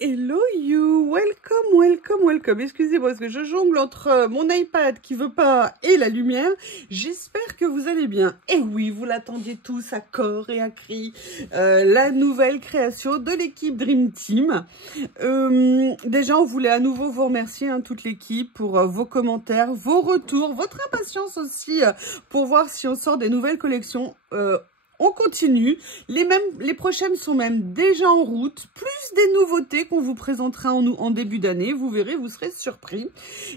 Hello you, welcome, welcome, welcome. Excusez-moi parce que je jongle entre mon iPad qui veut pas et la lumière. J'espère que vous allez bien. Et oui, vous l'attendiez tous à corps et à cri. La nouvelle création de l'équipe Dream Team. Déjà, on voulait à nouveau vous remercier, toute l'équipe, pour vos commentaires, vos retours, votre impatience aussi pour voir si on sort des nouvelles collections. On continue, les prochaines sont même déjà en route, plus des nouveautés qu'on vous présentera en début d'année, vous verrez, vous serez surpris.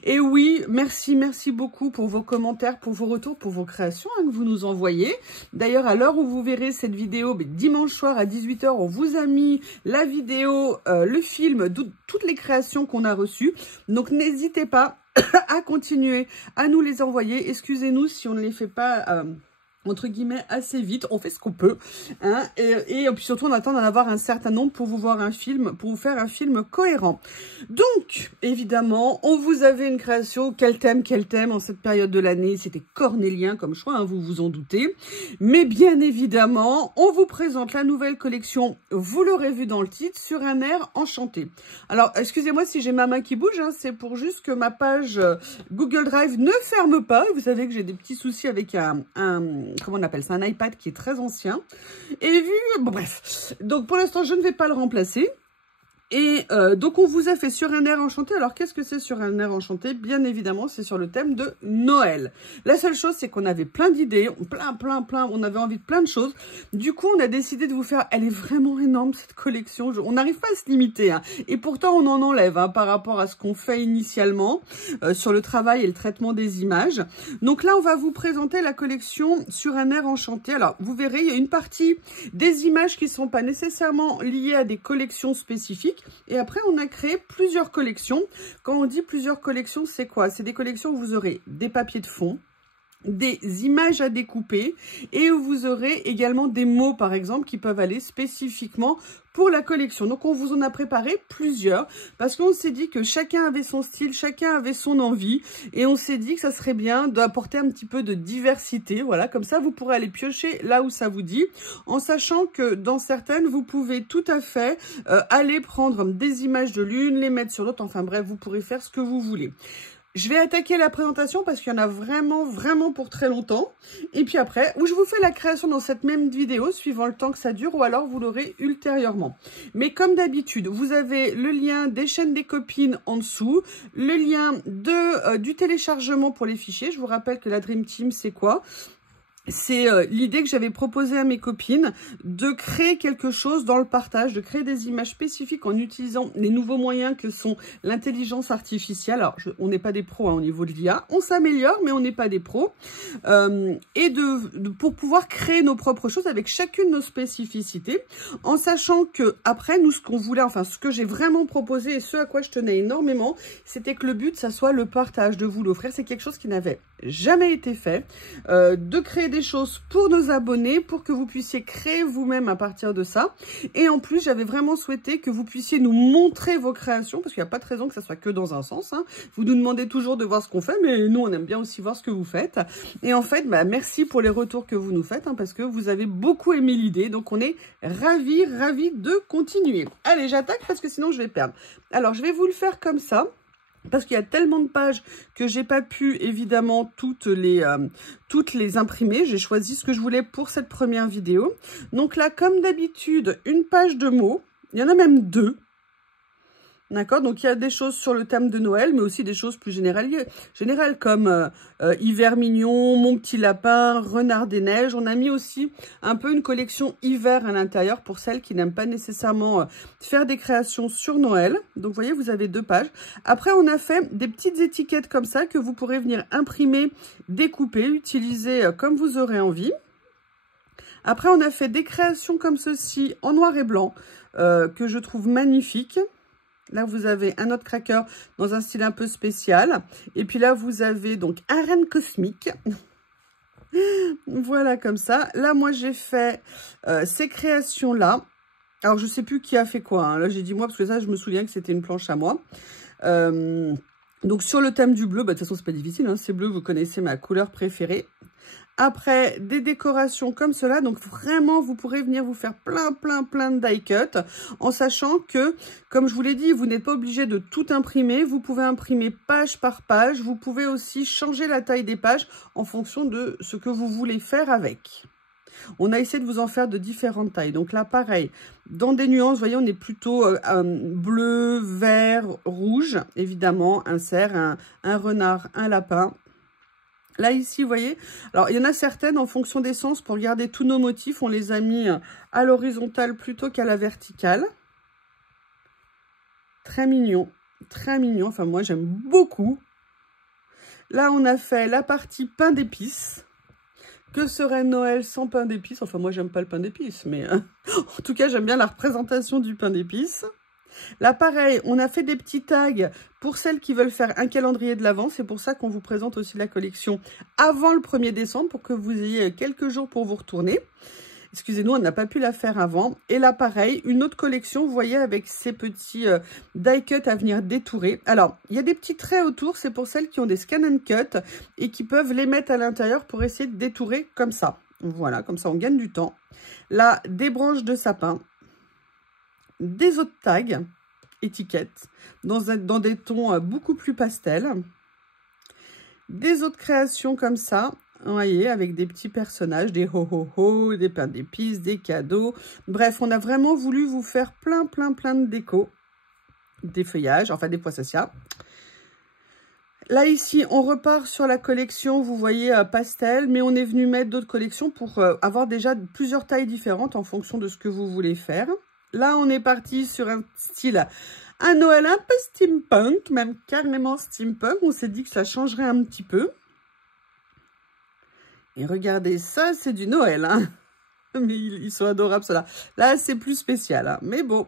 Et oui, merci beaucoup pour vos commentaires, pour vos retours, pour vos créations que vous nous envoyez. D'ailleurs, à l'heure où vous verrez cette vidéo, dimanche soir à 18 h, on vous a mis la vidéo, le film, toutes les créations qu'on a reçues. Donc n'hésitez pas à continuer à nous les envoyer. Excusez-nous si on ne les fait pas... entre guillemets assez vite, on fait ce qu'on peut, et puis surtout on attend d'en avoir un certain nombre pour vous voir un film, pour vous faire un film cohérent. Donc évidemment, on vous avait une création, quel thème en cette période de l'année, c'était cornélien comme choix, vous vous en doutez, mais bien évidemment, on vous présente la nouvelle collection, vous l'aurez vu dans le titre, sur un air enchanté. Alors excusez-moi si j'ai ma main qui bouge, c'est pour juste que ma page Google Drive ne ferme pas, vous savez que j'ai des petits soucis avec comment on appelle ça, un iPad qui est très ancien. Et bon bref. Donc pour l'instant, je ne vais pas le remplacer. Et donc on vous a fait sur un air enchanté. Alors qu'est-ce que c'est sur un air enchanté? Bien évidemment, c'est sur le thème de Noël. La seule chose, c'est qu'on avait plein d'idées, on avait envie de plein de choses. Du coup, on a décidé de vous faire, elle est vraiment énorme cette collection. On n'arrive pas à se limiter, et pourtant on en enlève par rapport à ce qu'on fait initialement sur le travail et le traitement des images. Donc là, on va vous présenter la collection sur un air enchanté. Alors vous verrez, il y a une partie des images qui ne sont pas nécessairement liées à des collections spécifiques. Et après, on a créé plusieurs collections. Quand on dit plusieurs collections, c'est quoi? C'est des collections où vous aurez des papiers de fond, des images à découper et où vous aurez également des mots, par exemple, qui peuvent aller spécifiquement pour la collection. Donc, on vous en a préparé plusieurs parce qu'on s'est dit que chacun avait son style, chacun avait son envie et on s'est dit que ça serait bien d'apporter un petit peu de diversité. Voilà, comme ça, vous pourrez aller piocher là où ça vous dit, en sachant que dans certaines, vous pouvez tout à fait aller prendre des images de l'une, les mettre sur l'autre. Enfin bref, vous pourrez faire ce que vous voulez. Je vais attaquer la présentation parce qu'il y en a vraiment pour très longtemps. Et puis après, où je vous fais la création dans cette même vidéo, suivant le temps que ça dure, ou alors vous l'aurez ultérieurement. Mais comme d'habitude, vous avez le lien des chaînes des copines en dessous, le lien du téléchargement pour les fichiers. Je vous rappelle que la Dream Team, c'est quoi ? C'est l'idée que j'avais proposée à mes copines de créer quelque chose dans le partage, de créer des images spécifiques en utilisant les nouveaux moyens que sont l'intelligence artificielle. Alors, on n'est pas des pros au niveau de l'IA, on s'améliore, mais on n'est pas des pros. Et pour pouvoir créer nos propres choses avec chacune nos spécificités, en sachant que après, nous, ce qu'on voulait, enfin, ce que j'ai vraiment proposé et ce à quoi je tenais énormément, c'était que le but, ça soit le partage, de vous l'offrir. C'est quelque chose qui n'avait jamais été fait, de créer des choses pour nos abonnés, pour que vous puissiez créer vous-même à partir de ça. Et en plus, j'avais vraiment souhaité que vous puissiez nous montrer vos créations, parce qu'il n'y a pas de raison que ça soit que dans un sens. Vous nous demandez toujours de voir ce qu'on fait, mais nous, on aime bien aussi voir ce que vous faites. Et en fait, merci pour les retours que vous nous faites, parce que vous avez beaucoup aimé l'idée. Donc, on est ravis de continuer. Allez, j'attaque parce que sinon, je vais perdre. Alors, je vais vous le faire comme ça. Parce qu'il y a tellement de pages que j'ai pas pu, évidemment, toutes les imprimer. J'ai choisi ce que je voulais pour cette première vidéo. Donc là, comme d'habitude, une page de mots. Il y en a même deux. D'accord, donc il y a des choses sur le thème de Noël, mais aussi des choses plus générales comme hiver mignon, mon petit lapin, renard des neiges. On a mis aussi un peu une collection hiver à l'intérieur pour celles qui n'aiment pas nécessairement faire des créations sur Noël. Donc vous voyez, vous avez deux pages. Après, on a fait des petites étiquettes comme ça que vous pourrez venir imprimer, découper, utiliser comme vous aurez envie. Après, on a fait des créations comme ceci en noir et blanc que je trouve magnifiques. Là, vous avez un autre cracker dans un style un peu spécial. Et puis là, vous avez donc un renne cosmique. Voilà, comme ça. Là, moi, j'ai fait ces créations-là. Alors, je ne sais plus qui a fait quoi. Là, j'ai dit moi, parce que ça, je me souviens que c'était une planche à moi. Donc, sur le thème du bleu, de toute façon, c'est pas difficile. C'est bleu, vous connaissez ma couleur préférée. Après, des décorations comme cela. Donc, vraiment, vous pourrez venir vous faire plein de die cut. En sachant que, comme je vous l'ai dit, vous n'êtes pas obligé de tout imprimer. Vous pouvez imprimer page par page. Vous pouvez aussi changer la taille des pages en fonction de ce que vous voulez faire avec. On a essayé de vous en faire de différentes tailles. Donc là, pareil, dans des nuances, vous voyez, on est plutôt bleu, vert, rouge. Évidemment, un cerf, un renard, un lapin. Là, ici, vous voyez, alors il y en a certaines, en fonction des sens, pour garder tous nos motifs, on les a mis à l'horizontale plutôt qu'à la verticale. Très mignon, enfin moi j'aime beaucoup. Là, on a fait la partie pain d'épices. Que serait Noël sans pain d'épices? Enfin, moi j'aime pas le pain d'épices, mais en tout cas, j'aime bien la représentation du pain d'épices. Là, pareil, on a fait des petits tags pour celles qui veulent faire un calendrier de l'Avent. C'est pour ça qu'on vous présente aussi la collection avant le 1er décembre pour que vous ayez quelques jours pour vous retourner. Excusez-nous, on n'a pas pu la faire avant. Et là, pareil, une autre collection, vous voyez, avec ces petits die cut à venir détourer. Alors, il y a des petits traits autour, c'est pour celles qui ont des scan and cut et qui peuvent les mettre à l'intérieur pour essayer de détourer comme ça. Voilà, comme ça, on gagne du temps. Là, des branches de sapin. Des autres tags, étiquettes, dans des tons beaucoup plus pastels. Des autres créations comme ça, vous voyez, avec des petits personnages, des ho-ho-ho, des pains d'épices, des cadeaux. Bref, on a vraiment voulu vous faire plein de déco. Des feuillages, enfin des poissaccia. Là, ici, on repart sur la collection, vous voyez, pastel, mais on est venu mettre d'autres collections pour avoir déjà plusieurs tailles différentes en fonction de ce que vous voulez faire. Là, on est parti sur un style, un Noël un peu steampunk, même carrément steampunk. On s'est dit que ça changerait un petit peu. Et regardez, ça, c'est du Noël, hein. Mais ils sont adorables, ceux-là. Là, c'est plus spécial, hein. Mais bon.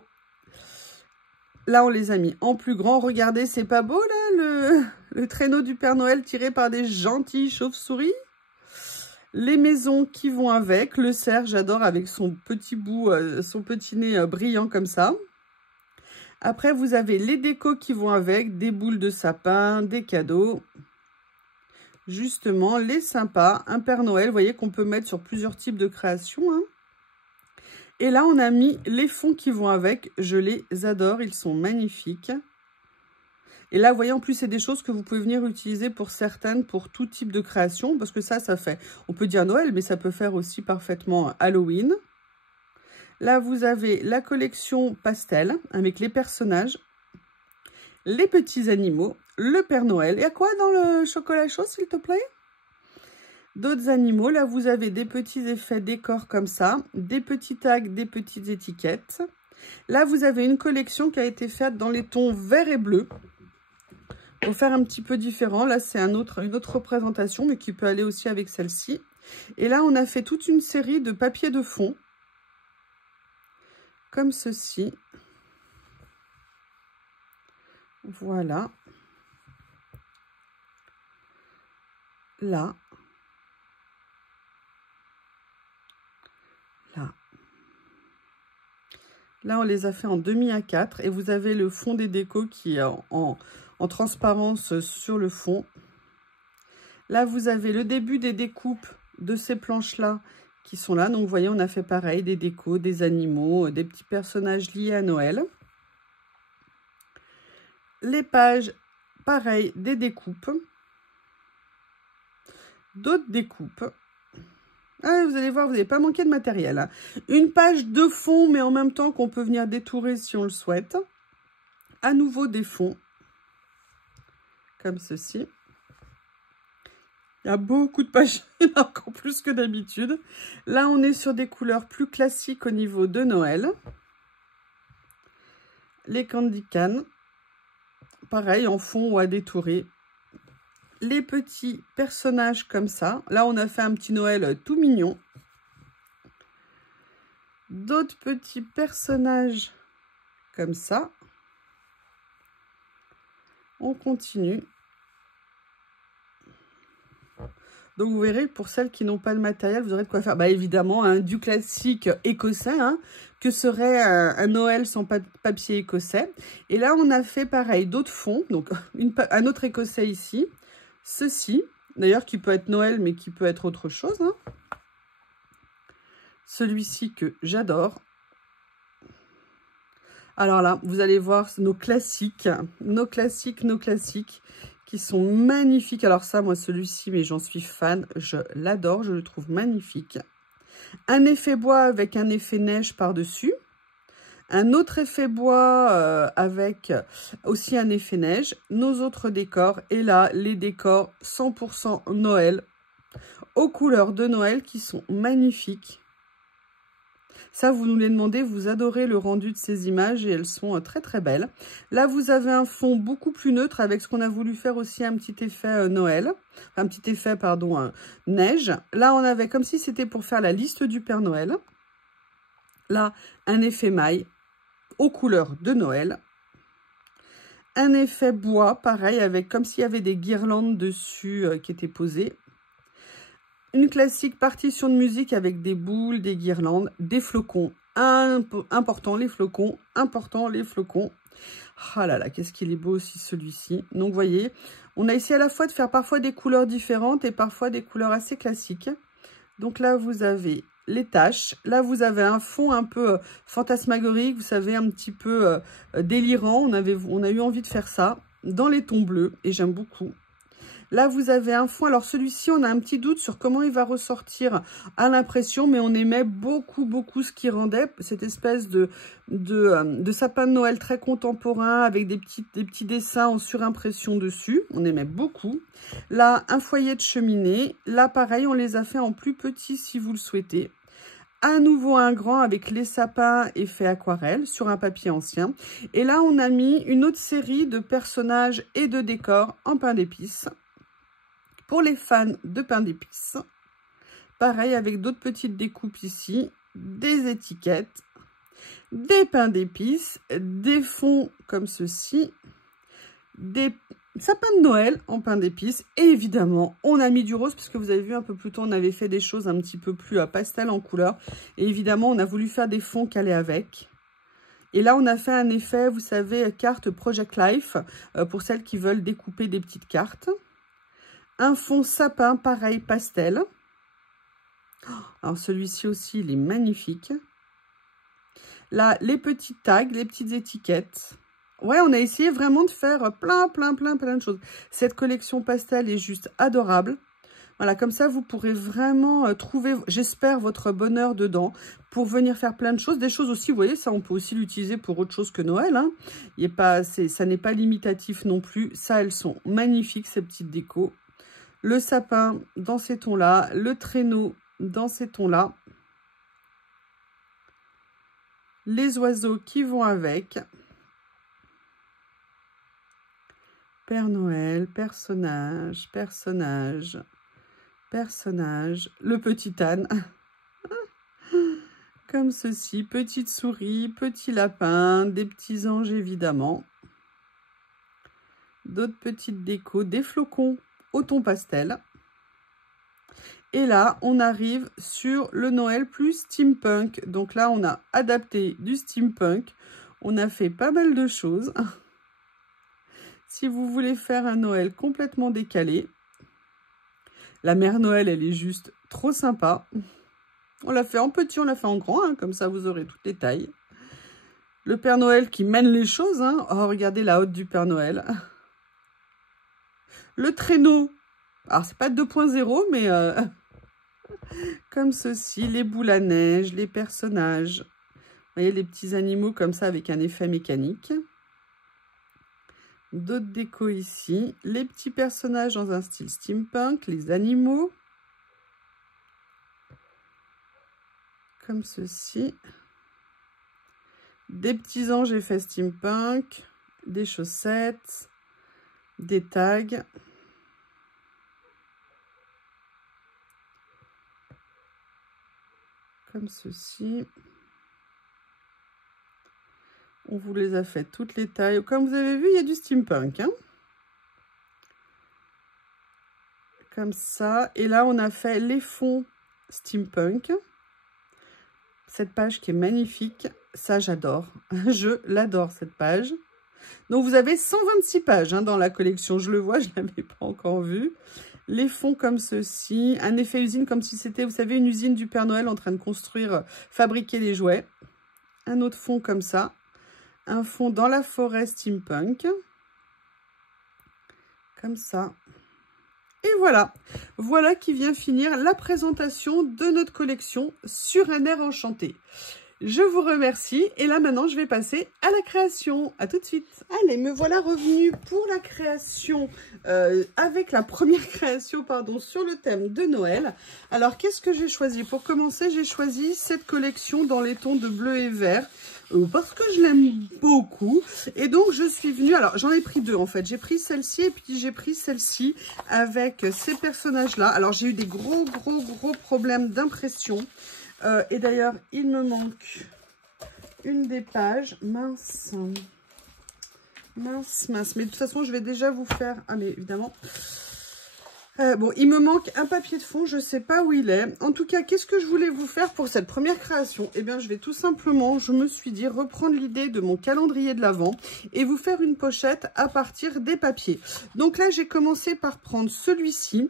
Là, on les a mis en plus grand. Regardez, c'est pas beau, là, le traîneau du Père Noël tiré par des gentilles chauves-souris. Les maisons qui vont avec, le cerf, j'adore, avec son petit bout, son petit nez brillant comme ça. Après, vous avez les décos qui vont avec, des boules de sapin, des cadeaux. Justement, les sympas, un Père Noël, vous voyez qu'on peut mettre sur plusieurs types de créations, hein. Et là, on a mis les fonds qui vont avec, je les adore, ils sont magnifiques. Et là, vous voyez, en plus, c'est des choses que vous pouvez venir utiliser pour certaines, pour tout type de création, parce que ça fait, on peut dire Noël, mais ça peut faire aussi parfaitement Halloween. Là, vous avez la collection pastel, avec les personnages, les petits animaux, le Père Noël. Il y a quoi dans le chocolat chaud, s'il te plaît? D'autres animaux. Là, vous avez des petits effets décors comme ça, des petits tags, des petites étiquettes. Là, vous avez une collection qui a été faite dans les tons vert et bleu. Pour faire un petit peu différent, là c'est une autre représentation, mais qui peut aller aussi avec celle-ci. Et là, on a fait toute une série de papiers de fond, comme ceci. Voilà. Là. Là. Là, on les a fait en demi A4 et vous avez le fond des décos qui est en transparence sur le fond. Là, vous avez le début des découpes de ces planches-là qui sont là. Donc, vous voyez, on a fait pareil, des décos, des animaux, des petits personnages liés à Noël. Les pages, pareil, des découpes. D'autres découpes. Ah, vous allez voir, vous n'avez pas manqué de matériel, hein. Une page de fond, mais en même temps qu'on peut venir détourer si on le souhaite. À nouveau des fonds. Comme ceci. Il y a beaucoup de pages, encore plus que d'habitude. Là, on est sur des couleurs plus classiques au niveau de Noël. Les candy can. Pareil, en fond ou à détourer. Les petits personnages comme ça. Là, on a fait un petit Noël tout mignon. D'autres petits personnages comme ça. On continue. Donc, vous verrez, pour celles qui n'ont pas le matériel, vous aurez de quoi faire. Bah, évidemment, hein, du classique écossais, hein, que serait un Noël sans papier écossais. Et là, on a fait pareil, d'autres fonds. Donc, un autre écossais ici. Ceci, D'ailleurs, qui peut être Noël, mais qui peut être autre chose. Hein. Celui-ci que j'adore. Alors là, vous allez voir nos classiques, qui sont magnifiques. Alors ça, moi, celui-ci, mais j'en suis fan. Je l'adore, je le trouve magnifique. Un effet bois avec un effet neige par-dessus. Un autre effet bois avec aussi un effet neige. Nos autres décors. Et là, les décors 100% Noël. Aux couleurs de Noël qui sont magnifiques. Ça, vous nous les demandez, vous adorez le rendu de ces images et elles sont très très belles. Là, vous avez un fond beaucoup plus neutre avec ce qu'on a voulu faire aussi un petit effet Noël. Un petit effet, pardon, neige. Là, on avait comme si c'était pour faire la liste du Père Noël. Là, un effet maille aux couleurs de Noël. Un effet bois, pareil, avec comme s'il y avait des guirlandes dessus qui étaient posées. Une classique partition de musique avec des boules, des guirlandes, des flocons. Important les flocons, Ah là là, qu'est-ce qu'il est beau aussi celui-ci. Donc, vous voyez, on a essayé à la fois de faire parfois des couleurs différentes et parfois des couleurs assez classiques. Donc là, vous avez les taches. Là, vous avez un fond un peu fantasmagorique, vous savez, un petit peu délirant. On a eu envie de faire ça dans les tons bleus et j'aime beaucoup. Là, vous avez un fond. Alors, celui-ci, on a un petit doute sur comment il va ressortir à l'impression, mais on aimait beaucoup ce qui rendait cette espèce de sapin de Noël très contemporain avec des petits dessins en surimpression dessus. On aimait beaucoup. Là, un foyer de cheminée. Là, pareil, on les a fait en plus petit si vous le souhaitez. À nouveau un grand avec les sapins effet aquarelle sur un papier ancien. Et là, on a mis une autre série de personnages et de décors en pain d'épices. Pour les fans de pain d'épices, pareil avec d'autres petites découpes ici, des étiquettes, des pains d'épices, des fonds comme ceci, des sapins de Noël en pain d'épices. Et évidemment, on a mis du rose parce que vous avez vu un peu plus tôt, on avait fait des choses un petit peu plus pastel en couleur. Et évidemment, on a voulu faire des fonds calés avec. Et là, on a fait un effet, vous savez, carte Project Life pour celles qui veulent découper des petites cartes. Un fond sapin, pareil, pastel. Alors, celui-ci aussi, il est magnifique. Là, les petits tags, les petites étiquettes. Ouais, on a essayé vraiment de faire plein de choses. Cette collection pastel est juste adorable. Voilà, comme ça, vous pourrez vraiment trouver, j'espère, votre bonheur dedans pour venir faire plein de choses. Des choses aussi, vous voyez, ça, on peut aussi l'utiliser pour autre chose que Noël. Hein. Ça n'est pas limitatif non plus. Ça, elles sont magnifiques, ces petites décos. Le sapin dans ces tons-là, le traîneau dans ces tons-là, les oiseaux qui vont avec, Père Noël, personnage, le petit âne, comme ceci, petite souris, petit lapin, des petits anges évidemment, d'autres petites décos, des flocons au ton pastel. Et là, on arrive sur le Noël plus steampunk. Donc là, on a adapté du steampunk. On a fait pas mal de choses. Si vous voulez faire un Noël complètement décalé, la mère Noël, elle est juste trop sympa. On l'a fait en petit, on l'a fait en grand, hein, comme ça vous aurez toutes les tailles. Le Père Noël qui mène les choses. Hein. Oh, regardez la hotte du Père Noël. Le traîneau, alors c'est pas 2.0, mais comme ceci, les boules à neige, les personnages. Vous voyez, les petits animaux comme ça avec un effet mécanique. D'autres décos ici. Les petits personnages dans un style steampunk, les animaux. Comme ceci. Des petits anges effet steampunk, des chaussettes, des tags. Comme ceci. On vous les a fait toutes les tailles. Comme vous avez vu, il y a du steampunk. Hein, comme ça. Et là, on a fait les fonds steampunk. Cette page qui est magnifique. Ça, j'adore. Je l'adore, cette page. Donc, vous avez 126 pages hein, dans la collection. Je le vois, je ne l'avais pas encore vue. les fonds comme ceci, un effet usine comme si c'était, vous savez, une usine du Père Noël en train de construire, fabriquer des jouets. Un autre fond comme ça, un fond dans la forêt steampunk, comme ça. Et voilà, voilà qui vient finir la présentation de notre collection sur un air enchanté. Je vous remercie et là maintenant je vais passer à la création. À tout de suite. Allez, me voilà revenue pour la création, avec la première création, pardon, sur le thème de Noël. Alors qu'est-ce que j'ai choisi? Pour commencer, j'ai choisi cette collection dans les tons de bleu et vert. Parce que je l'aime beaucoup. Et donc je suis venue, alors j'en ai pris deux en fait. J'ai pris celle-ci et puis j'ai pris celle-ci avec ces personnages-là. Alors j'ai eu des gros problèmes d'impression. Et d'ailleurs, il me manque une des pages. Mince. Mince. Mais de toute façon, je vais déjà vous faire... Ah, mais évidemment... bon, il me manque un papier de fond, je ne sais pas où il est. En tout cas, qu'est-ce que je voulais vous faire pour cette première création? Eh bien, je vais tout simplement, je me suis dit, reprendre l'idée de mon calendrier de l'Avent et vous faire une pochette à partir des papiers. Donc là, j'ai commencé par prendre celui-ci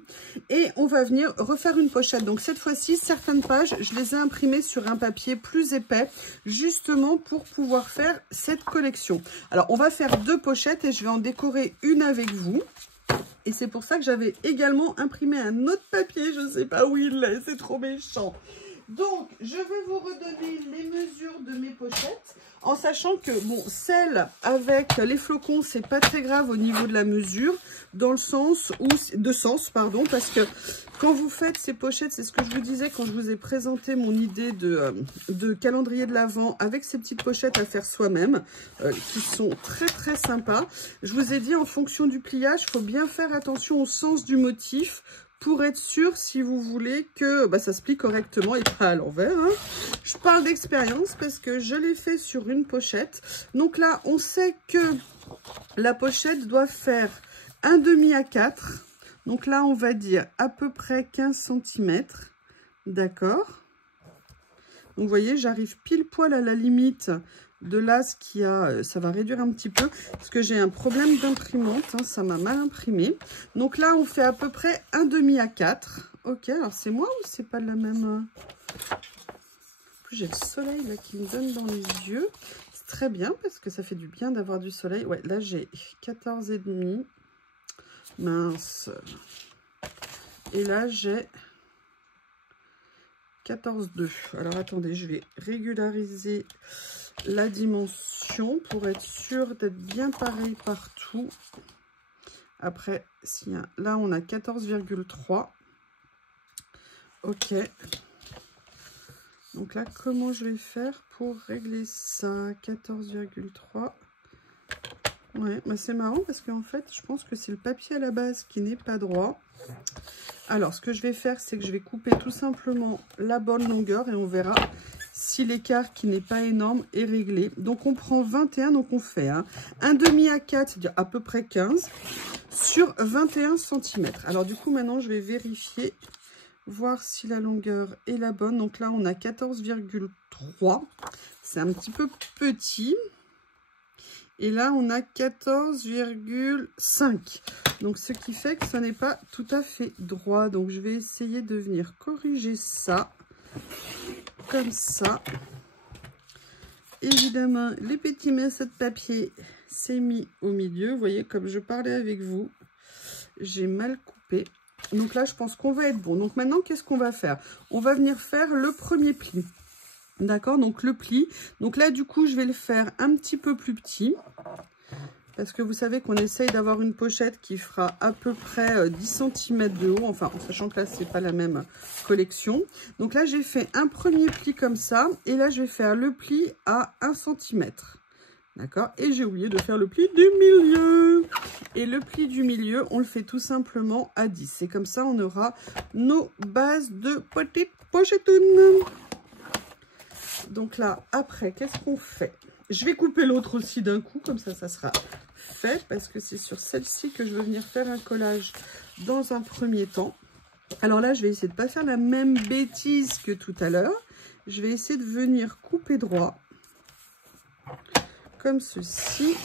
et on va venir refaire une pochette. Donc cette fois-ci, certaines pages, je les ai imprimées sur un papier plus épais, justement pour pouvoir faire cette collection. Alors, on va faire deux pochettes et je vais en décorer une avec vous. Et c'est pour ça que j'avais également imprimé un autre papier. Je ne sais pas où il est, c'est trop méchant. Donc, je vais vous redonner les mesures de mes pochettes. En sachant que, bon, celle avec les flocons, c'est pas très grave au niveau de la mesure. Dans le sens où... parce que quand vous faites ces pochettes, c'est ce que je vous disais quand je vous ai présenté mon idée de calendrier de l'Avent avec ces petites pochettes à faire soi-même, qui sont très sympas. Je vous ai dit, en fonction du pliage, il faut bien faire attention au sens du motif pour être sûr, si vous voulez, que ça se plie correctement et pas à l'envers. Hein. Je parle d'expérience parce que je l'ai fait sur une pochette. Donc là, on sait que la pochette doit faire 1,5 à 4. Donc là, on va dire à peu près 15 cm. D'accord. Donc, vous voyez, j'arrive pile poil à la limite de là, ce qui a, ça va réduire un petit peu parce que j'ai un problème d'imprimante, hein, ça m'a mal imprimé. Donc là, on fait à peu près 1,5 à 4. Ok, alors c'est moi ou c'est pas de la même... En plus, j'ai le soleil là qui me donne dans les yeux. C'est très bien parce que ça fait du bien d'avoir du soleil. Ouais, là, j'ai 14,5. Mince. Et là, j'ai 14,2. Alors, attendez, je vais régulariser la dimension pour être sûr d'être bien pareil partout. Après, si, là, on a 14,3. Ok. Donc là, comment je vais faire pour régler ça? 14,3. Ouais, c'est marrant parce qu'en fait, je pense que c'est le papier à la base qui n'est pas droit. Alors, ce que je vais faire, c'est que je vais couper tout simplement la bonne longueur et on verra si l'écart qui n'est pas énorme est réglé. Donc, on prend 21, donc on fait 1,5 à 4, c'est-à-dire à peu près 15, sur 21 cm. Alors, du coup, maintenant, je vais vérifier, voir si la longueur est la bonne. Donc là, on a 14,3. C'est un petit peu petit. Et là, on a 14,5. Donc, ce qui fait que ce n'est pas tout à fait droit. Donc, je vais essayer de venir corriger ça. Comme ça. Évidemment, les petits morceaux de papier, c'est mis au milieu. Vous voyez, comme je parlais avec vous, j'ai mal coupé. Donc là, je pense qu'on va être bon. Donc maintenant, qu'est-ce qu'on va faire? On va venir faire le premier pli. D'accord, donc le pli. Donc là, du coup, je vais le faire un petit peu plus petit. Parce que vous savez qu'on essaye d'avoir une pochette qui fera à peu près 10 cm de haut. Enfin, en sachant que là, c'est pas la même collection. Donc là, j'ai fait un premier pli comme ça. Et là, je vais faire le pli à 1 cm. D'accord? Et j'ai oublié de faire le pli du milieu. Et le pli du milieu, on le fait tout simplement à 10. Et comme ça, on aura nos bases de petites pochetounes. Donc là, après, qu'est-ce qu'on fait? Je vais couper l'autre aussi d'un coup, comme ça, ça sera fait. Parce que c'est sur celle-ci que je veux venir faire un collage dans un premier temps. Alors là, je vais essayer de ne pas faire la même bêtise que tout à l'heure. Je vais essayer de venir couper droit. Comme ceci.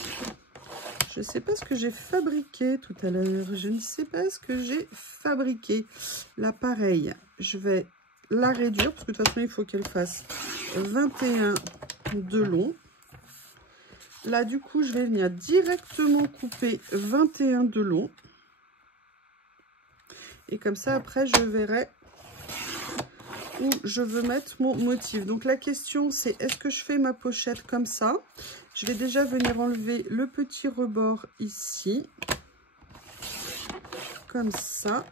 Je ne sais pas ce que j'ai fabriqué tout à l'heure. Je ne sais pas ce que j'ai fabriqué. Là, pareil, je vais la réduire parce que de toute façon, il faut qu'elle fasse 21 de long. Là, du coup, je vais venir directement couper 21 de long. Et comme ça, après, je verrai où je veux mettre mon motif. Donc, la question, c'est est-ce que je fais ma pochette comme ça? Je vais déjà venir enlever le petit rebord ici. Comme ça.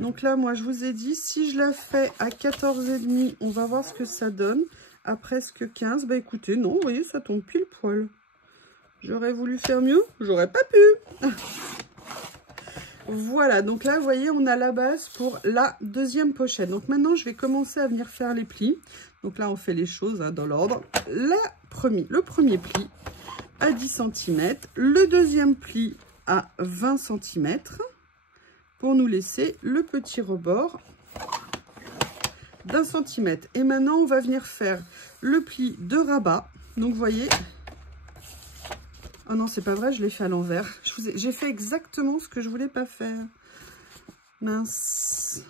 Donc là, moi, je vous ai dit, si je la fais à 14,5, on va voir ce que ça donne. À presque 15, bah écoutez, non, vous voyez, ça tombe pile poil. J'aurais voulu faire mieux, j'aurais pas pu. Voilà, donc là, vous voyez, on a la base pour la deuxième pochette. Donc maintenant, je vais commencer à venir faire les plis. Donc là, on fait les choses hein, dans l'ordre. Le premier pli à 10 cm, le deuxième pli à 20 cm, pour nous laisser le petit rebord d'1 cm. Et maintenant, on va venir faire le pli de rabat. Donc, vous voyez... Oh non, c'est pas vrai, je l'ai fait à l'envers. J'ai fait exactement ce que je voulais pas faire. Mince.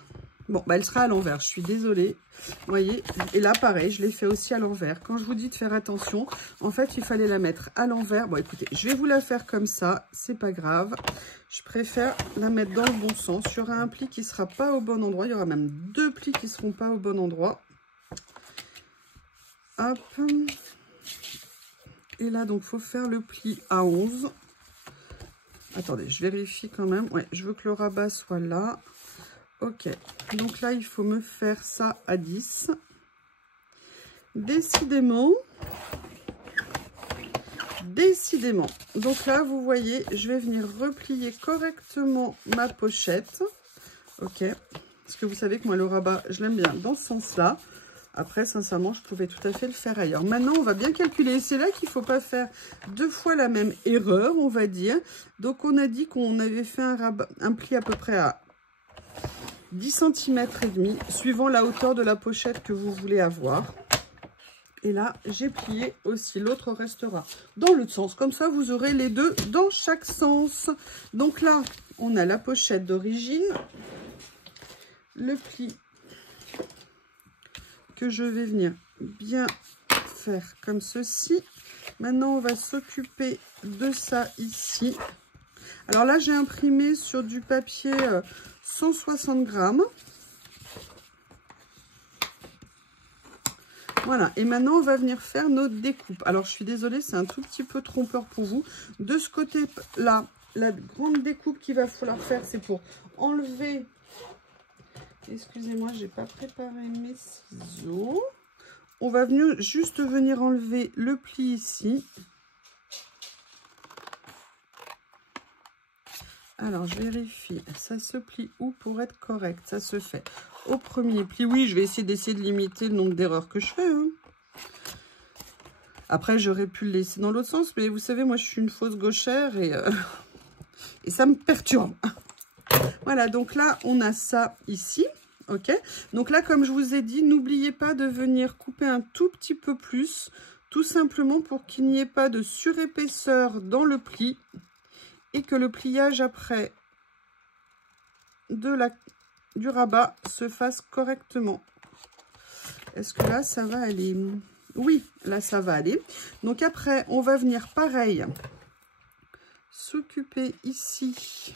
Bon, bah, elle sera à l'envers, je suis désolée. Vous voyez, et là, pareil, je l'ai fait aussi à l'envers. Quand je vous dis de faire attention, en fait, il fallait la mettre à l'envers. Bon, écoutez, je vais vous la faire comme ça, c'est pas grave. Je préfère la mettre dans le bon sens. Il y aura un pli qui sera pas au bon endroit. Il y aura même deux plis qui seront pas au bon endroit. Hop. Et là, donc, il faut faire le pli à 11. Attendez, je vérifie quand même. Ouais, je veux que le rabat soit là. Ok. Donc là, il faut me faire ça à 10. Décidément. Donc là, vous voyez, je vais venir replier correctement ma pochette. Ok. Parce que vous savez que moi, le rabat, je l'aime bien dans ce sens-là. Après, sincèrement, je pouvais tout à fait le faire ailleurs. Maintenant, on va bien calculer. C'est là qu'il ne faut pas faire deux fois la même erreur, on va dire. Donc, on a dit qu'on avait fait un pli à peu près à 10 cm et demi, suivant la hauteur de la pochette que vous voulez avoir. Et là, j'ai plié aussi. L'autre restera dans l'autre sens. Comme ça, vous aurez les deux dans chaque sens. Donc là, on a la pochette d'origine. Le pli que je vais venir bien faire comme ceci. Maintenant, on va s'occuper de ça ici. Alors là, j'ai imprimé sur du papier 160 grammes. Voilà, et maintenant, on va venir faire nos découpes. Alors, je suis désolée, c'est un tout petit peu trompeur pour vous. De ce côté-là, la grande découpe qu'il va falloir faire, c'est pour enlever... Excusez-moi, j'ai pas préparé mes ciseaux. On va juste venir enlever le pli ici. Alors, je vérifie. Ça se plie où pour être correct? Ça se fait au premier pli. Oui, je vais essayer de limiter le nombre d'erreurs que je fais. Hein. Après, j'aurais pu le laisser dans l'autre sens. Mais vous savez, moi, je suis une fausse gauchère et ça me perturbe. Voilà, donc là, on a ça ici. Ok, donc là, comme je vous ai dit, n'oubliez pas de venir couper un tout petit peu plus, tout simplement pour qu'il n'y ait pas de surépaisseur dans le pli et que le pliage après du rabat se fasse correctement. Est-ce que là, ça va aller? Oui, là, ça va aller. Donc après, on va venir pareil, s'occuper ici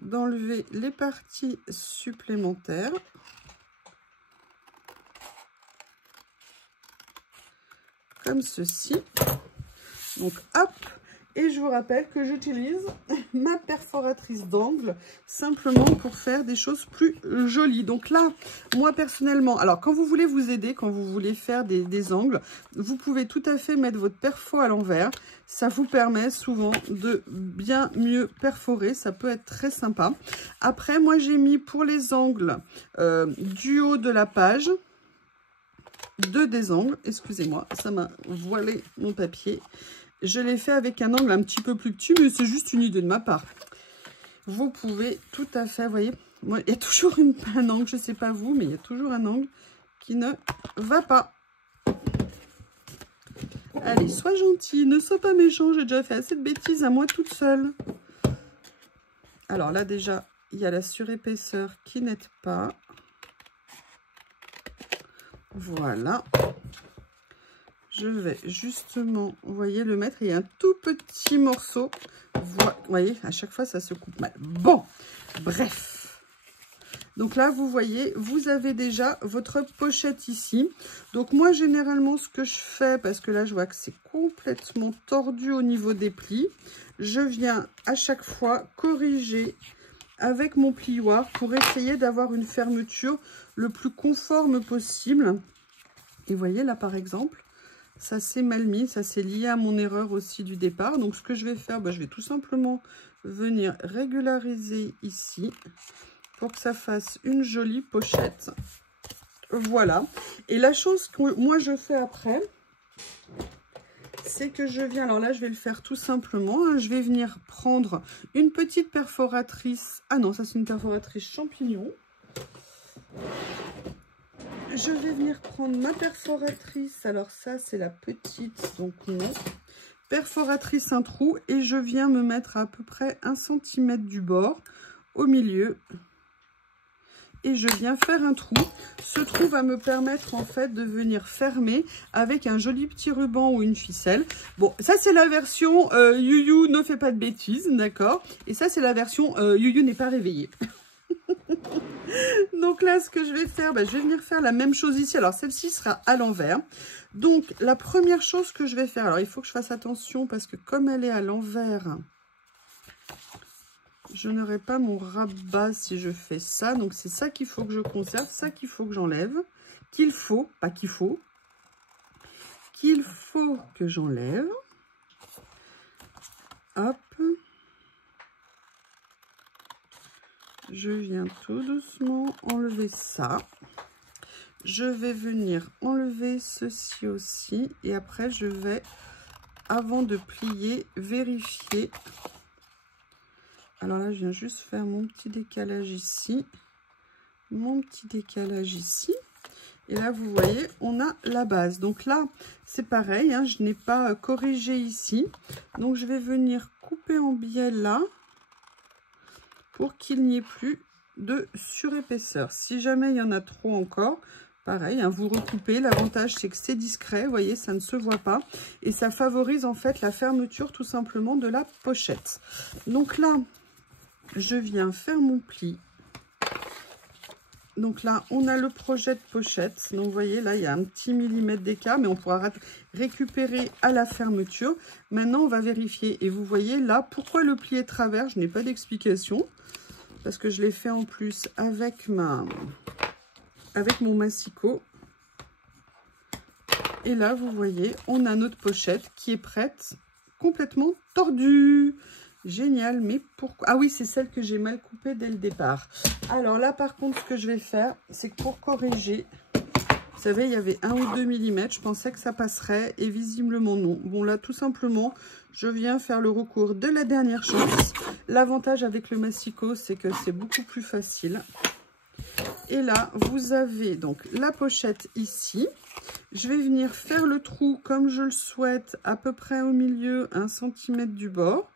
d'enlever les parties supplémentaires. Comme ceci. Donc, hop. Et je vous rappelle que j'utilise ma perforatrice d'angle simplement pour faire des choses plus jolies. Donc là, moi personnellement, alors quand vous voulez vous aider, quand vous voulez faire des angles, vous pouvez tout à fait mettre votre perfo à l'envers. Ça vous permet souvent de bien mieux perforer. Ça peut être très sympa. Après, moi j'ai mis pour les angles du haut de la page des angles. Excusez-moi, ça m'a voilé mon papier. Je l'ai fait avec un angle un petit peu plus petit, mais c'est juste une idée de ma part. Vous pouvez tout à fait, vous voyez, moi, il y a toujours un angle, je ne sais pas vous, mais il y a toujours un angle qui ne va pas. Allez, sois gentil, ne sois pas méchant, j'ai déjà fait assez de bêtises à moi toute seule. Alors là, déjà, il y a la surépaisseur qui n'aide pas. Voilà. Je vais justement, vous voyez, le mettre. Il y a un tout petit morceau. Vous voyez, à chaque fois, ça se coupe mal. Bon, bref. Donc là, vous voyez, vous avez déjà votre pochette ici. Donc moi, généralement, ce que je fais, parce que là, je vois que c'est complètement tordu au niveau des plis, je viens à chaque fois corriger avec mon plioir pour essayer d'avoir une fermeture le plus conforme possible. Et vous voyez, là, par exemple, ça s'est mal mis, ça c'est lié à mon erreur aussi du départ. Donc ce que je vais faire, je vais tout simplement venir régulariser ici pour que ça fasse une jolie pochette. Voilà. Et la chose que moi je fais après, c'est que je viens, alors là je vais le faire tout simplement, hein, je vais venir prendre une petite perforatrice. Ah non, ça c'est une perforatrice champignon. Je vais venir prendre ma perforatrice, alors ça c'est la petite, donc non, perforatrice un trou, et je viens me mettre à peu près 1 cm du bord au milieu et je viens faire un trou. Ce trou va me permettre en fait de venir fermer avec un joli petit ruban ou une ficelle. Bon, ça c'est la version Youyou ne fait pas de bêtises, d'accord, et ça c'est la version Youyou n'est pas réveillé. Donc là, ce que je vais faire, je vais venir faire la même chose ici. Alors, celle-ci sera à l'envers. Donc, la première chose que je vais faire, alors il faut que je fasse attention parce que comme elle est à l'envers, je n'aurai pas mon rabat si je fais ça. Donc, c'est ça qu'il faut que je conserve, ça qu'il faut que j'enlève. Qu'il faut, pas qu'il faut. Qu'il faut que j'enlève. Hop. Je viens tout doucement enlever ça. Je vais venir enlever ceci aussi. Et après, je vais, avant de plier, vérifier. Alors là, je viens juste faire mon petit décalage ici. Mon petit décalage ici. Et là, vous voyez, on a la base. Donc là, c'est pareil, hein, je n'ai pas corrigé ici. Donc, je vais venir couper en biais là. Pour qu'il n'y ait plus de surépaisseur. Si jamais il y en a trop encore, pareil, hein, vous recoupez. L'avantage, c'est que c'est discret, vous voyez, ça ne se voit pas. Et ça favorise en fait la fermeture tout simplement de la pochette. Donc là, je viens faire mon pli. Donc là, on a le projet de pochette. Donc vous voyez, là, il y a un petit millimètre d'écart, mais on pourra récupérer à la fermeture. Maintenant, on va vérifier. Et vous voyez là, pourquoi le pli est travers, je n'ai pas d'explication. Parce que je l'ai fait en plus avec mon massicot. Et là, vous voyez, on a notre pochette qui est prête, complètement tordue. Génial, mais pourquoi? Ah oui, c'est celle que j'ai mal coupée dès le départ. Alors là, par contre, ce que je vais faire, c'est que pour corriger, vous savez, il y avait 1 ou 2 mm, je pensais que ça passerait, et visiblement non. Bon, là, tout simplement, je viens faire le recours de la dernière chance. L'avantage avec le massicot, c'est que c'est beaucoup plus facile. Et là, vous avez donc la pochette ici. Je vais venir faire le trou comme je le souhaite, à peu près au milieu, 1 cm du bord.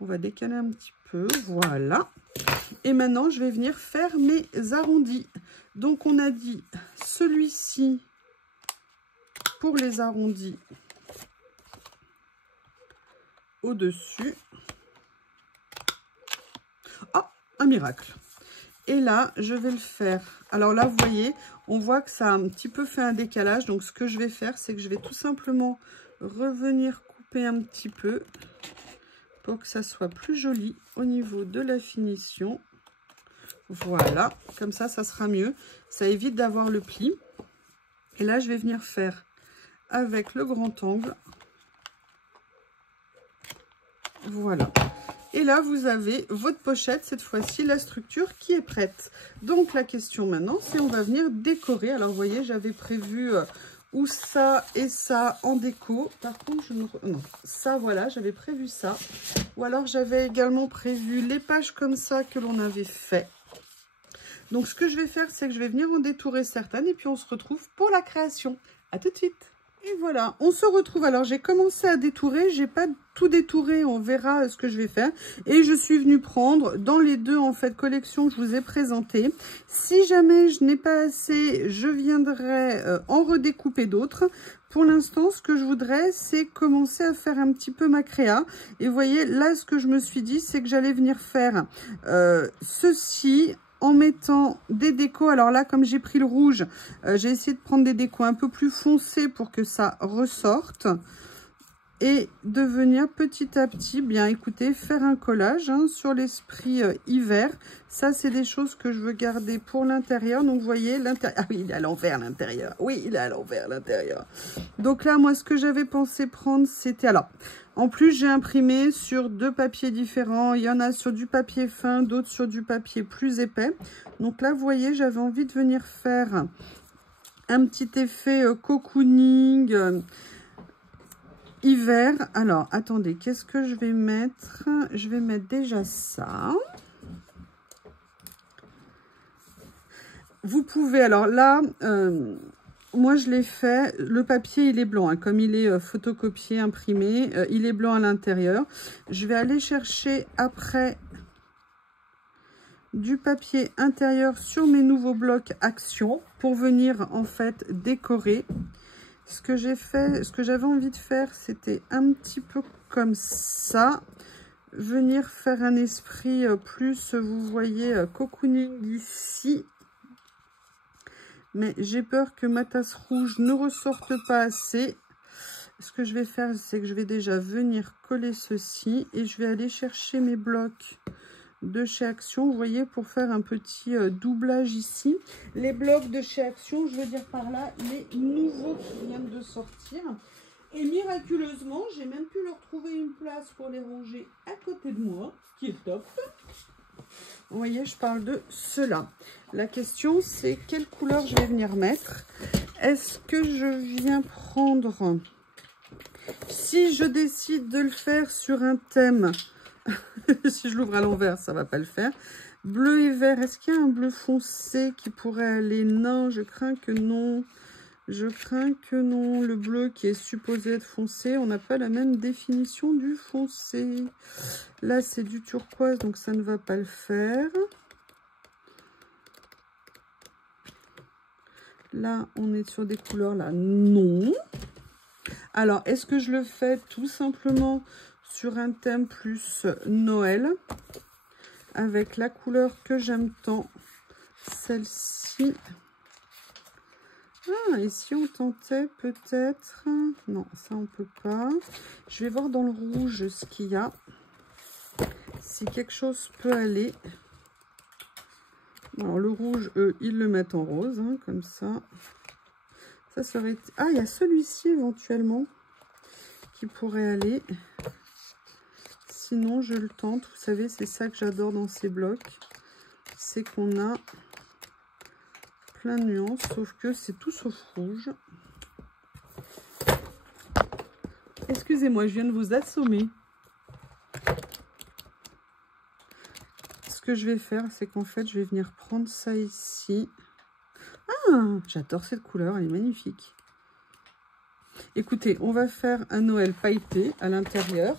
On va décaler un petit peu, voilà. Et maintenant, je vais venir faire mes arrondis. Donc, on a dit celui-ci pour les arrondis au-dessus. Ah, un miracle. Et là, je vais le faire. Alors là, vous voyez, on voit que ça a un petit peu fait un décalage. Donc, ce que je vais faire, c'est que je vais tout simplement revenir couper un petit peu pour que ça soit plus joli au niveau de la finition. Voilà, comme ça, ça sera mieux. Ça évite d'avoir le pli. Et là, je vais venir faire avec le grand angle. Voilà. Et là, vous avez votre pochette, cette fois-ci, la structure qui est prête. Donc, la question maintenant, c'est on va venir décorer. Alors, vous voyez, j'avais prévu ou ça et ça en déco. Par contre, je ne... Non, ça, voilà, j'avais prévu ça. Ou alors, j'avais également prévu les pages comme ça que l'on avait fait. Donc, ce que je vais faire, c'est que je vais venir en détourer certaines et puis on se retrouve pour la création. À tout de suite. Et voilà, on se retrouve. Alors, j'ai commencé à détourer. J'ai pas tout détouré. On verra ce que je vais faire. Et je suis venue prendre dans les deux, en fait, collections que je vous ai présentées. Si jamais je n'ai pas assez, je viendrai en redécouper d'autres. Pour l'instant, ce que je voudrais, c'est commencer à faire un petit peu ma créa. Et vous voyez, là, ce que je me suis dit, c'est que j'allais venir faire ceci en mettant des décos. Alors là, comme j'ai pris le rouge, j'ai essayé de prendre des décos un peu plus foncés pour que ça ressorte. Et de venir petit à petit, bien écoutez, faire un collage sur l'esprit hiver. Ça, c'est des choses que je veux garder pour l'intérieur. Donc, vous voyez, l'intérieur... Ah oui, il est à l'envers, l'intérieur. Oui, il est à l'envers, l'intérieur. Donc là, moi, ce que j'avais pensé prendre, c'était... Alors, en plus, j'ai imprimé sur deux papiers différents. Il y en a sur du papier fin, d'autres sur du papier plus épais. Donc là, vous voyez, j'avais envie de venir faire un petit effet cocooning... hiver. Alors, attendez, qu'est-ce que je vais mettre? Je vais mettre déjà ça. Vous pouvez, alors là, moi je l'ai fait, le papier il est blanc, hein, comme il est photocopié, imprimé, il est blanc à l'intérieur. Je vais aller chercher après du papier intérieur sur mes nouveaux blocs Action pour venir en fait décorer. Ce que j'ai fait, ce que j'avais envie de faire, c'était un petit peu comme ça. Venir faire un esprit plus, vous voyez, cocooning ici. Mais j'ai peur que ma tasse rouge ne ressorte pas assez. Ce que je vais faire, c'est que je vais déjà venir coller ceci. Et je vais aller chercher mes blocs de chez Action, vous voyez, pour faire un petit doublage ici. Les blocs de chez Action, je veux dire par là, les nouveaux qui viennent de sortir. Et miraculeusement, j'ai même pu leur trouver une place pour les ranger à côté de moi, ce qui est top. Vous voyez, je parle de cela. La question, c'est quelle couleur je vais venir mettre. Est-ce que je viens prendre... Si je décide de le faire sur un thème... si je l'ouvre à l'envers, ça va pas le faire. Bleu et vert, est-ce qu'il y a un bleu foncé qui pourrait aller? Non, je crains que non. Je crains que non. Le bleu qui est supposé être foncé, on n'a pas la même définition du foncé. Là, c'est du turquoise, donc ça ne va pas le faire. Là, on est sur des couleurs là. Non. Alors, est-ce que je le fais tout simplement sur un thème plus Noël, avec la couleur que j'aime tant, celle-ci. Ah, et si on tentait peut-être... Non, ça on peut pas. Je vais voir dans le rouge ce qu'il y a. Si quelque chose peut aller. Alors le rouge, eux, ils le mettent en rose, hein, comme ça. Ça serait... Ah, il y a celui-ci éventuellement qui pourrait aller. Sinon, je le tente. Vous savez, c'est ça que j'adore dans ces blocs. C'est qu'on a plein de nuances, sauf que c'est tout sauf rouge. Excusez-moi, je viens de vous assommer. Ce que je vais faire, c'est qu'en fait, je vais venir prendre ça ici. Ah, j'adore cette couleur, elle est magnifique. Écoutez, on va faire un Noël pailleté à l'intérieur.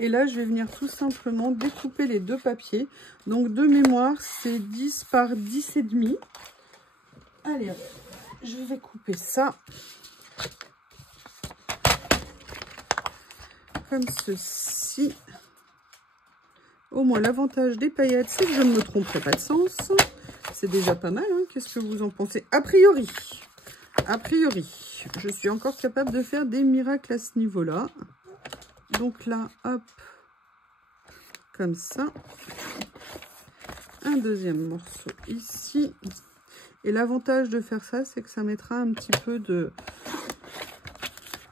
Et là, je vais venir tout simplement découper les deux papiers. Donc, de mémoire, c'est 10 par 10,5. Allez, je vais couper ça. Comme ceci. Au moins, l'avantage des paillettes, c'est que je ne me tromperai pas de sens. C'est déjà pas mal, hein. Qu'est-ce que vous en pensez? A priori, je suis encore capable de faire des miracles à ce niveau-là. Donc là, hop, comme ça. Un deuxième morceau ici. Et l'avantage de faire ça, c'est que ça mettra un petit peu de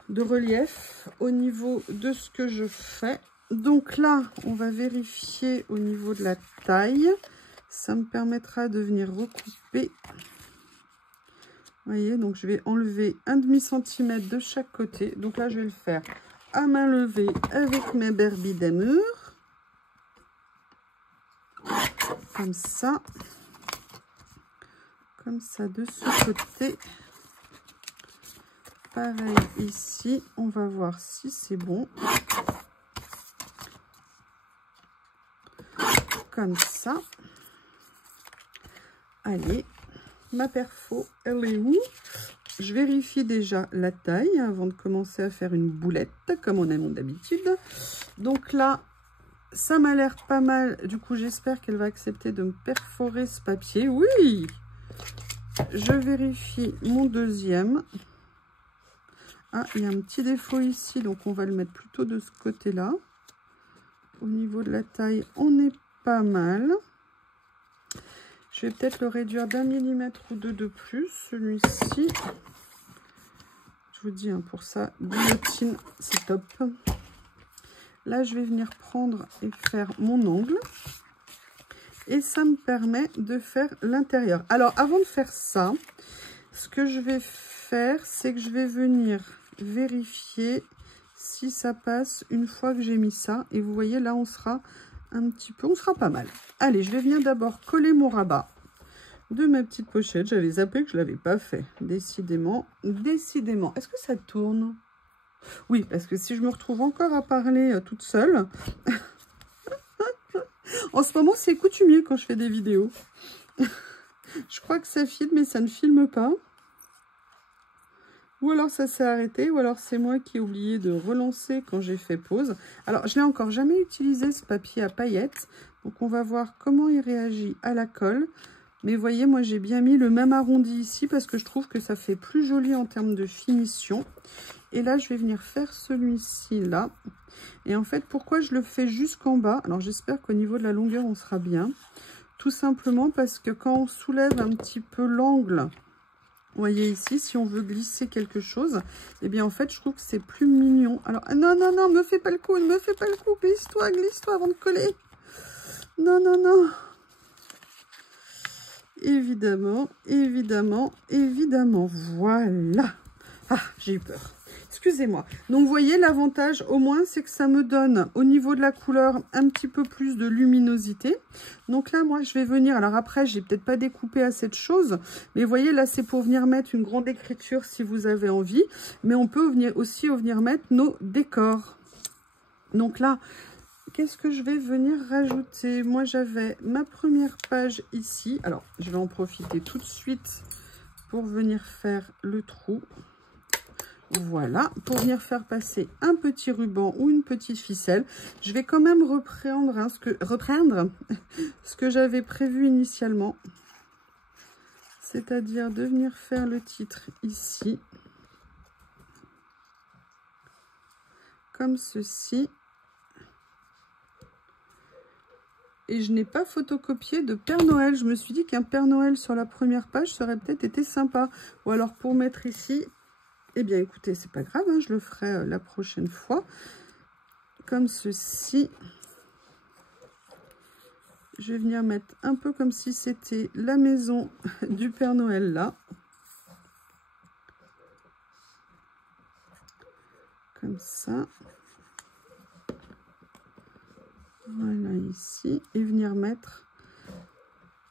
relief au niveau de ce que je fais. Donc là, on va vérifier au niveau de la taille. Ça me permettra de venir recouper. Vous voyez, donc je vais enlever 1,5 cm de chaque côté. Donc là, je vais le faire à main levée avec mes Barbie d'amour. Comme ça. Comme ça de ce côté. Pareil ici, on va voir si c'est bon. Comme ça. Allez, ma perfo, elle est où? Je vérifie déjà la taille avant de commencer à faire une boulette, comme on aime d'habitude. Donc là, ça m'a l'air pas mal. Du coup, j'espère qu'elle va accepter de me perforer ce papier. Oui! Je vérifie mon deuxième. Ah, il y a un petit défaut ici, donc on va le mettre plutôt de ce côté-là. Au niveau de la taille, on est pas mal. Je vais peut-être le réduire d'1 millimètre ou deux de plus, celui-ci. Je vous dis, hein, pour ça, guillotine, c'est top. Là, je vais venir prendre et faire mon ongle. Et ça me permet de faire l'intérieur. Alors, avant de faire ça, ce que je vais faire, c'est que je vais venir vérifier si ça passe une fois que j'ai mis ça. Et vous voyez, là, on sera un petit peu, on sera pas mal. Allez, je vais venir d'abord coller mon rabat de ma petite pochette. J'avais zappé que je ne l'avais pas fait. Décidément, décidément. Est-ce que ça tourne? Oui, parce que si je me retrouve encore à parler toute seule... En ce moment, c'est coutumier quand je fais des vidéos. Je crois que ça filme, mais ça ne filme pas. Ou alors ça s'est arrêté, ou alors c'est moi qui ai oublié de relancer quand j'ai fait pause. Alors, je n'ai encore jamais utilisé ce papier à paillettes. Donc, on va voir comment il réagit à la colle. Mais voyez, moi, j'ai bien mis le même arrondi ici parce que je trouve que ça fait plus joli en termes de finition. Et là, je vais venir faire celui-ci là. Et en fait, pourquoi je le fais jusqu'en bas? Alors, j'espère qu'au niveau de la longueur, on sera bien. Tout simplement parce que quand on soulève un petit peu l'angle, vous voyez ici, si on veut glisser quelque chose, eh bien, en fait, je trouve que c'est plus mignon. Alors, ah, non, non, non, me fais pas le coup, ne me fais pas le coup. Glisse-toi avant de coller. Non, non, non. Évidemment, évidemment, évidemment. Voilà. Ah, j'ai eu peur. Excusez-moi. Donc, vous voyez, l'avantage, au moins, c'est que ça me donne, au niveau de la couleur, un petit peu plus de luminosité. Donc là, moi, je vais venir... Alors après, j'ai peut-être pas découpé assez de choses. Mais vous voyez, là, c'est pour venir mettre une grande écriture si vous avez envie. Mais on peut aussi venir mettre nos décors. Donc là, qu'est-ce que je vais venir rajouter? Moi, j'avais ma première page ici. Alors, je vais en profiter tout de suite pour venir faire le trou. Voilà, pour venir faire passer un petit ruban ou une petite ficelle. Je vais quand même reprendre, hein, ce que j'avais prévu initialement. C'est-à-dire de venir faire le titre ici. Comme ceci. Et je n'ai pas photocopié de Père Noël. Je me suis dit qu'un Père Noël sur la première page serait peut-être été sympa. Ou alors pour mettre ici... Eh bien, écoutez, c'est pas grave, hein, je le ferai la prochaine fois. Comme ceci. Je vais venir mettre un peu comme si c'était la maison du Père Noël, là. Comme ça. Voilà, ici. Et venir mettre...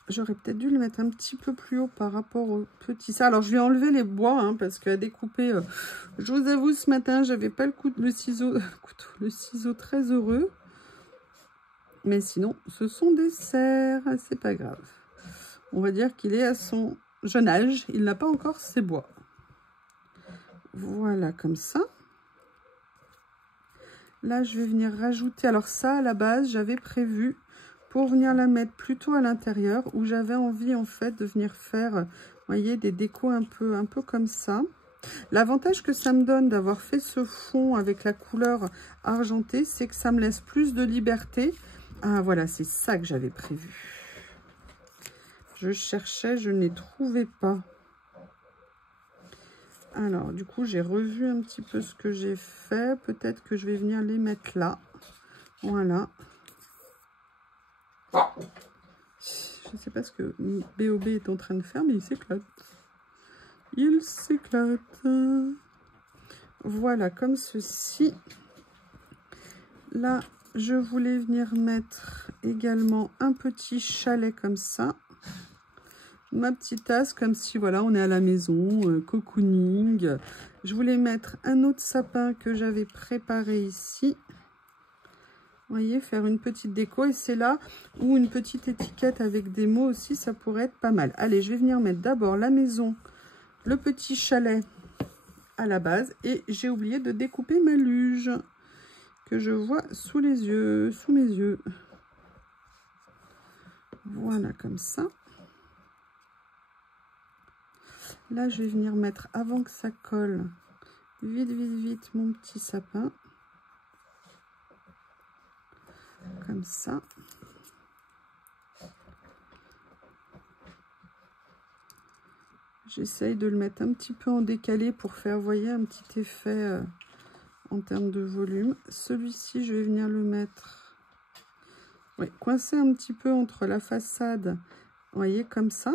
J'aurais peut-être dû le mettre un petit peu plus haut par rapport au petit ça. Alors, je vais enlever les bois, hein, parce qu'à découper, je vous avoue, ce matin, j'avais pas le ciseau très heureux. Mais sinon, ce sont des serres, c'est pas grave. On va dire qu'il est à son jeune âge, il n'a pas encore ses bois. Voilà, comme ça. Là, je vais venir rajouter, alors ça, à la base, j'avais prévu... pour venir la mettre plutôt à l'intérieur, où j'avais envie en fait de venir faire, vous voyez, des décos un peu comme ça. L'avantage que ça me donne d'avoir fait ce fond avec la couleur argentée, c'est que ça me laisse plus de liberté. Ah voilà, c'est ça que j'avais prévu. Je cherchais, je n'ai trouvé pas. Alors, du coup, j'ai revu un petit peu ce que j'ai fait. Peut-être que je vais venir les mettre là. Voilà. Je ne sais pas ce que B.O.B est en train de faire, mais il s'éclate. Il s'éclate. Voilà, comme ceci. Là, je voulais venir mettre également un petit chalet comme ça. Ma petite tasse, comme si, voilà, on est à la maison, cocooning. Je voulais mettre un autre sapin que j'avais préparé ici. Vous voyez, faire une petite déco. Et c'est là où une petite étiquette avec des mots aussi, ça pourrait être pas mal. Allez, je vais venir mettre d'abord la maison, le petit chalet à la base. Et j'ai oublié de découper ma luge que je vois sous mes yeux. Voilà, comme ça. Là, je vais venir mettre, avant que ça colle, vite, mon petit sapin. Comme ça. J'essaye de le mettre un petit peu en décalé pour faire, vous voyez, un petit effet en termes de volume. Celui-ci, je vais venir le mettre, ouais, coincé un petit peu entre la façade, vous voyez, comme ça.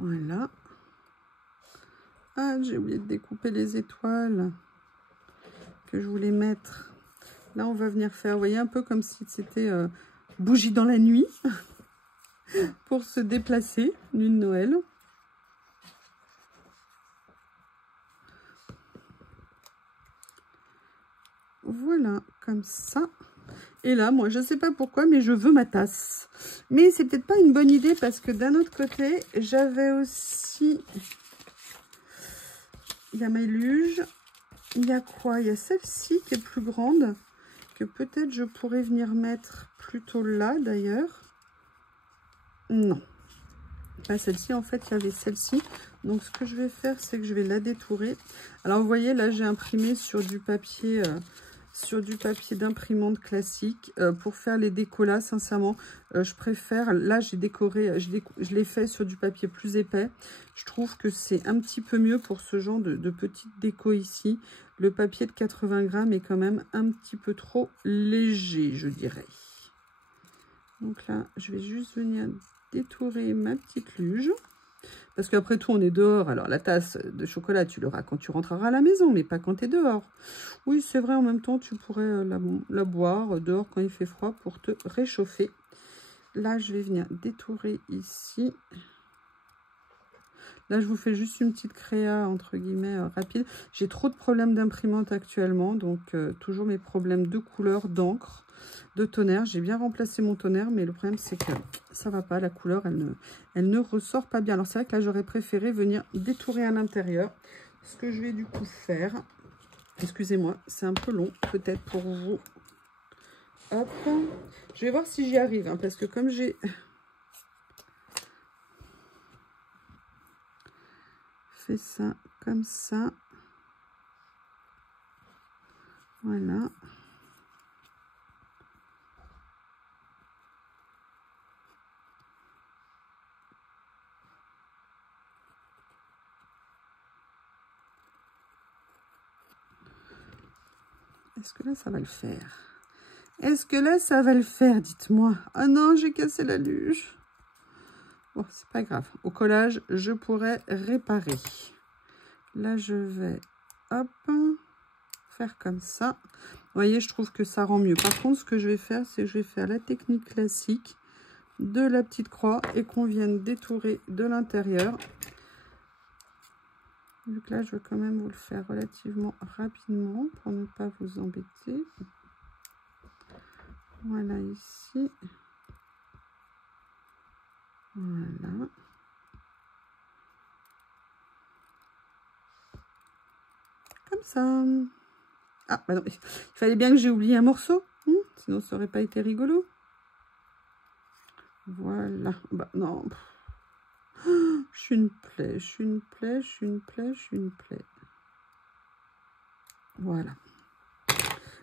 Voilà. Ah, j'ai oublié de découper les étoiles que je voulais mettre. Là, on va venir faire, vous voyez, un peu comme si c'était bougie dans la nuit pour se déplacer, nuit de Noël. Voilà, comme ça. Et là, moi, je ne sais pas pourquoi, mais je veux ma tasse. Mais c'est peut-être pas une bonne idée parce que d'un autre côté, j'avais aussi... Il y a ma luge. Il y a quoi? Il y a celle-ci qui est plus grande, que peut-être je pourrais venir mettre plutôt là, d'ailleurs. Non. Pas celle-ci, en fait, il y avait celle-ci. Donc, ce que je vais faire, c'est que je vais la détourer. Alors, vous voyez, là, j'ai imprimé sur du papier... d'imprimante classique. Pour faire les décos là, sincèrement, je préfère, là j'ai décoré, je l'ai fait sur du papier plus épais. Je trouve que c'est un petit peu mieux pour ce genre de petite déco ici. Le papier de 80 grammes est quand même un petit peu trop léger, je dirais. Donc là, je vais juste venir détourer ma petite luge. Parce qu'après tout, on est dehors. Alors, la tasse de chocolat, tu l'auras quand tu rentreras à la maison, mais pas quand tu es dehors. Oui, c'est vrai, en même temps, tu pourrais la boire dehors quand il fait froid pour te réchauffer. Là, je vais venir détourer ici. Là, je vous fais juste une petite créa, entre guillemets, rapide. J'ai trop de problèmes d'imprimante actuellement, donc toujours mes problèmes de couleur, d'encre, de tonnerre. J'ai bien remplacé mon tonnerre, mais le problème, c'est que ça va pas. La couleur, elle ne ressort pas bien. Alors, c'est vrai que là, j'aurais préféré venir détourer à l'intérieur. Ce que je vais du coup faire, excusez-moi, c'est un peu long, peut-être pour vous. Hop, je vais voir si j'y arrive, hein, parce que comme j'ai... fait ça comme ça, voilà. Est-ce que là ça va le faire? Est-ce que là ça va le faire? Dites-moi. Ah non, j'ai cassé la luge. Bon, c'est pas grave. Au collage, je pourrais réparer. Là, je vais, hop, faire comme ça. Vous voyez, je trouve que ça rend mieux. Par contre, ce que je vais faire, c'est que je vais faire la technique classique de la petite croix et qu'on vienne détourer de l'intérieur. Vu que là, je veux quand même vous le faire relativement rapidement pour ne pas vous embêter. Voilà, ici. Voilà. Comme ça. Ah, bah non, il fallait bien que j'ai oublié un morceau. Sinon, ça n'aurait pas été rigolo. Voilà. Bah non. Je suis une plaie, je suis une plaie, je suis une plaie, je suis une plaie. Voilà.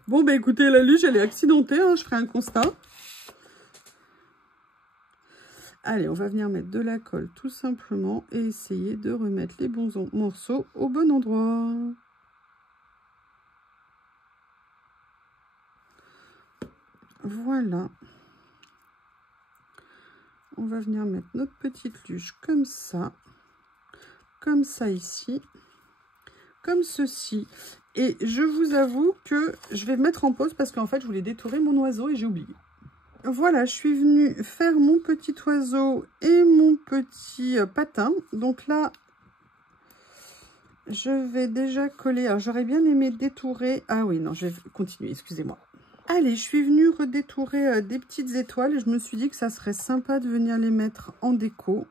Bon, bah écoutez, la luge, elle est accidentée. Hein, je ferai un constat. Allez, on va venir mettre de la colle tout simplement et essayer de remettre les bons morceaux au bon endroit. Voilà. On va venir mettre notre petite luge comme ça ici, comme ceci. Et je vous avoue que je vais mettre en pause parce qu'en fait, je voulais détourer mon oiseau et j'ai oublié. Voilà, je suis venue faire mon petit oiseau et mon petit patin. Donc là, je vais déjà coller. Alors, j'aurais bien aimé détourer. Ah oui, non, je vais continuer, excusez-moi. Allez, je suis venue redétourer des petites étoiles et je me suis dit que ça serait sympa de venir les mettre en déco.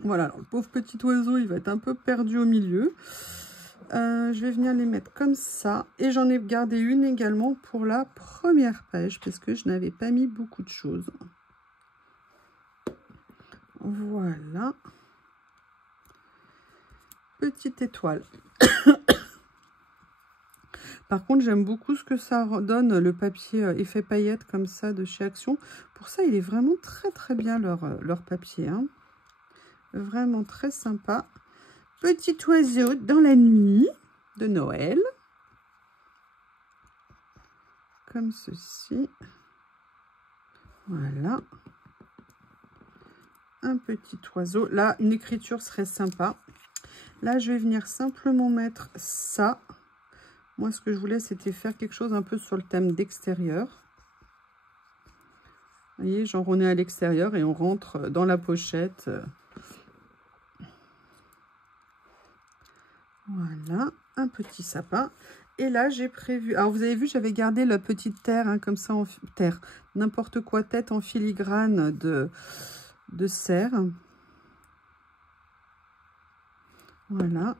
Voilà, alors le pauvre petit oiseau, il va être un peu perdu au milieu. Je vais venir les mettre comme ça. Et j'en ai gardé une également pour la première page parce que je n'avais pas mis beaucoup de choses. Voilà. Petite étoile. Par contre, j'aime beaucoup ce que ça donne, le papier effet paillettes comme ça de chez Action. Pour ça, il est vraiment très très bien leur papier. Hein. Vraiment très sympa. Petit oiseau dans la nuit de Noël. Comme ceci. Voilà. Un petit oiseau. Là, une écriture serait sympa. Là, je vais venir simplement mettre ça. Moi, ce que je voulais, c'était faire quelque chose un peu sur le thème d'extérieur. Vous voyez, genre on est à l'extérieur et on rentre dans la pochette. Voilà, un petit sapin. Et là, j'ai prévu... Alors, vous avez vu, j'avais gardé la petite terre, hein, comme ça, en terre. N'importe quoi, tête en filigrane de serre. Voilà.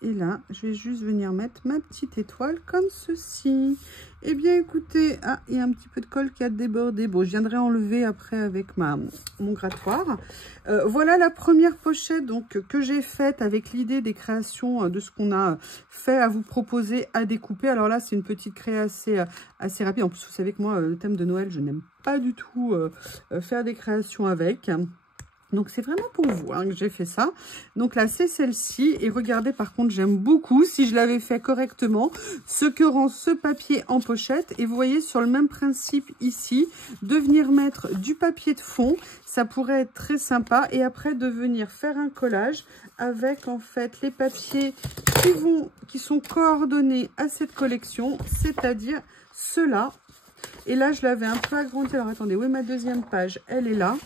Et là, je vais juste venir mettre ma petite étoile comme ceci. Eh bien, écoutez, ah, il y a un petit peu de colle qui a débordé. Bon, je viendrai enlever après avec mon grattoir. Voilà la première pochette donc, que j'ai faite avec l'idée des créations de ce qu'on a fait à vous proposer à découper. Alors là, c'est une petite création assez rapide. En plus, vous savez que moi, le thème de Noël, je n'aime pas du tout faire des créations avec. Donc, c'est vraiment pour vous hein, que j'ai fait ça. Donc là, c'est celle-ci. Et regardez, par contre, j'aime beaucoup, si je l'avais fait correctement, ce que rend ce papier en pochette. Et vous voyez, sur le même principe ici, de venir mettre du papier de fond. Ça pourrait être très sympa. Et après, de venir faire un collage avec, en fait, les papiers qui sont coordonnés à cette collection. C'est-à-dire ceux-là. Et là, je l'avais un peu agrandi. Alors, attendez, où est ma deuxième page? Elle est là.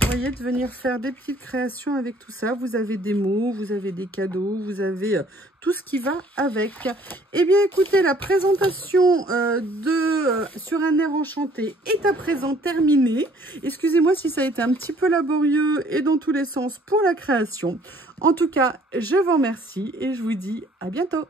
Vous voyez, de venir faire des petites créations avec tout ça. Vous avez des mots, vous avez des cadeaux, vous avez tout ce qui va avec. Eh bien, écoutez, la présentation sur un air enchanté est à présent terminée. Excusez-moi si ça a été un petit peu laborieux et dans tous les sens pour la création. En tout cas, je vous remercie et je vous dis à bientôt.